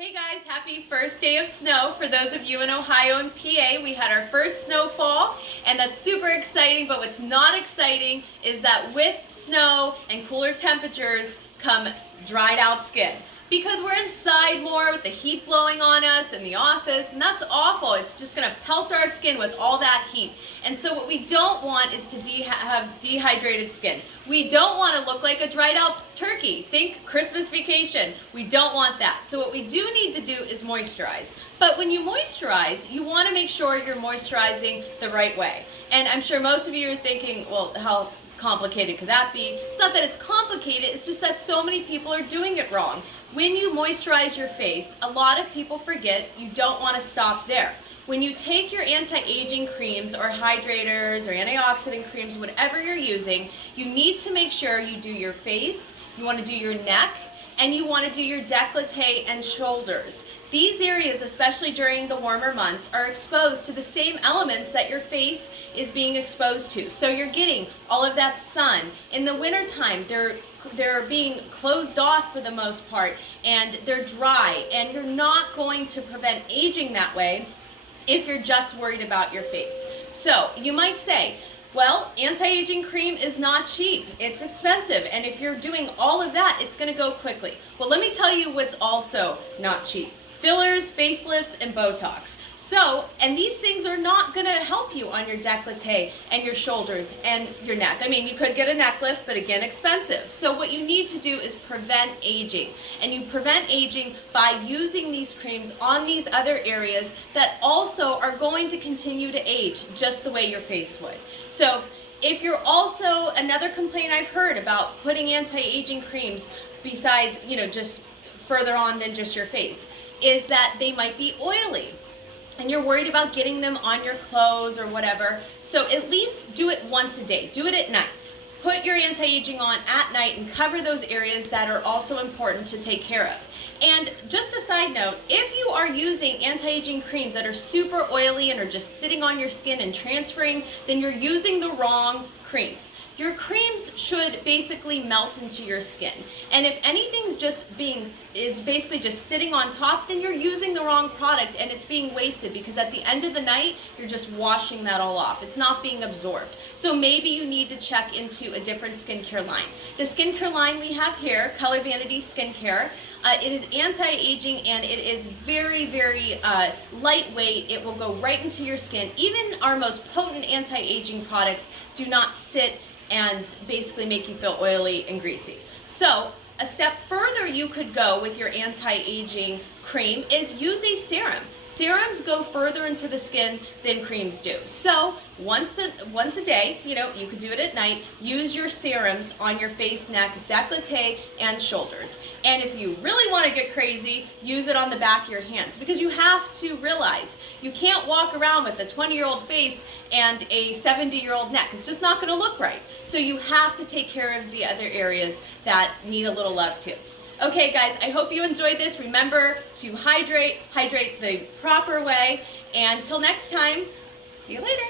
Hey guys, happy first day of snow. For those of you in Ohio and PA, we had our first snowfall, and that's super exciting, but what's not exciting is that with snow and cooler temperatures come dried out skin. Because we're inside more with the heat blowing on us in the office, and that's awful. It's just going to pelt our skin with all that heat. And so what we don't want is to have dehydrated skin. We don't want to look like a dried out turkey. Think Christmas vacation. We don't want that. So what we do need to do is moisturize. But when you moisturize, you want to make sure you're moisturizing the right way. And I'm sure most of you are thinking, well, how complicated could that be? It's not that it's complicated, it's just that so many people are doing it wrong. When you moisturize your face, a lot of people forget you don't want to stop there. When you take your anti-aging creams or hydrators or antioxidant creams, whatever you're using, you need to make sure you do your face, you want to do your neck, and you want to do your décolleté and shoulders. These areas, especially during the warmer months, are exposed to the same elements that your face is being exposed to. So you're getting all of that sun. In the wintertime, they're being closed off for the most part, and they're dry, and you're not going to prevent aging that way if you're just worried about your face. So you might say, well, anti-aging cream is not cheap. It's expensive, and if you're doing all of that, it's going to go quickly. Well, let me tell you what's also not cheap. Fillers, facelifts, and Botox. So, and these things are not going to help you on your décolleté and your shoulders and your neck. I mean, you could get a neck lift, but again, expensive. So what you need to do is prevent aging. And you prevent aging by using these creams on these other areas that also are going to continue to age just the way your face would. So if you're also, another complaint I've heard about putting anti-aging creams besides, just further on than just your face, is that they might be oily. And you're worried about getting them on your clothes or whatever. So at least do it once a day. Do it at night. Put your anti-aging on at night and cover those areas that are also important to take care of. And just a side note, if you are using anti-aging creams that are super oily and are just sitting on your skin and transferring, then you're using the wrong creams. Your creams should basically melt into your skin. And if anything's is basically just sitting on top, then you're using the wrong product and it's being wasted, because at the end of the night, you're just washing that all off. It's not being absorbed. So maybe you need to check into a different skincare line. The skincare line we have here, Color Vanity Skincare, it is anti-aging and it is very, very lightweight. It will go right into your skin. Even our most potent anti-aging products do not sit and basically make you feel oily and greasy. So a step further you could go with your anti-aging cream is use a serum. Serums go further into the skin than creams do. So once a day, you could do it at night, use your serums on your face, neck, décolleté, and shoulders. And if you really want to get crazy, use it on the back of your hands, because you have to realize you can't walk around with a 20-year-old face and a 70-year-old neck. It's just not going to look right. So you have to take care of the other areas that need a little love too. Okay guys, I hope you enjoyed this. Remember to hydrate the proper way. And until next time, see you later.